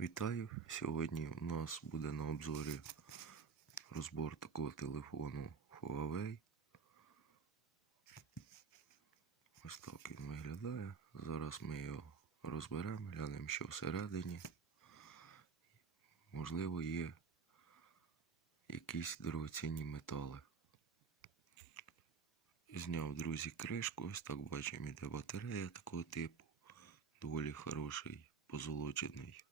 Вітаю! Сьогодні у нас буде на обзорі розбор такого телефону Huawei. Ось так він виглядає. Зараз ми його розберемо, глянемо, що всередині. Можливо, є якісь дорогоцінні метали. Зняв, друзі, кришку. Ось так бачимо, іде батарея такого типу. Доволі хороший, позолочений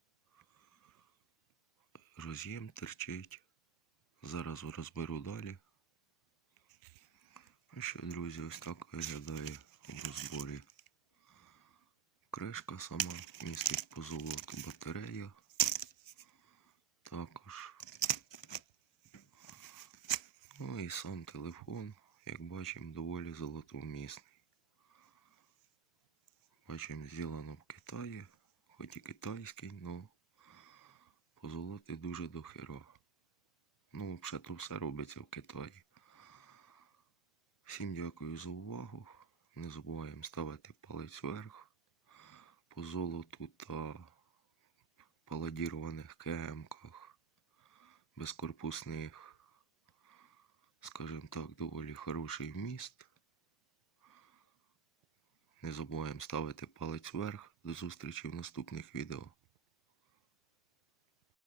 роз'єм терчить. Зараз розберу далі. Ну що, друзі, ось так виглядає в розборі. Кришка сама містить позолоту батарея. Також. Ну і сам телефон, як бачимо, доволі золотовмісний. Бачимо, зроблено в Китаї, хоч і китайський, але позолоти дуже дохера. Ну, взагалі то все робиться в Китаї. Всім дякую за увагу. Не забуваємо ставити палець вверх по золоту та паладірованих кемках, безкорпусних, скажімо так, доволі хороший вміст. Не забуваємо ставити палець вверх. До зустрічі в наступних відео.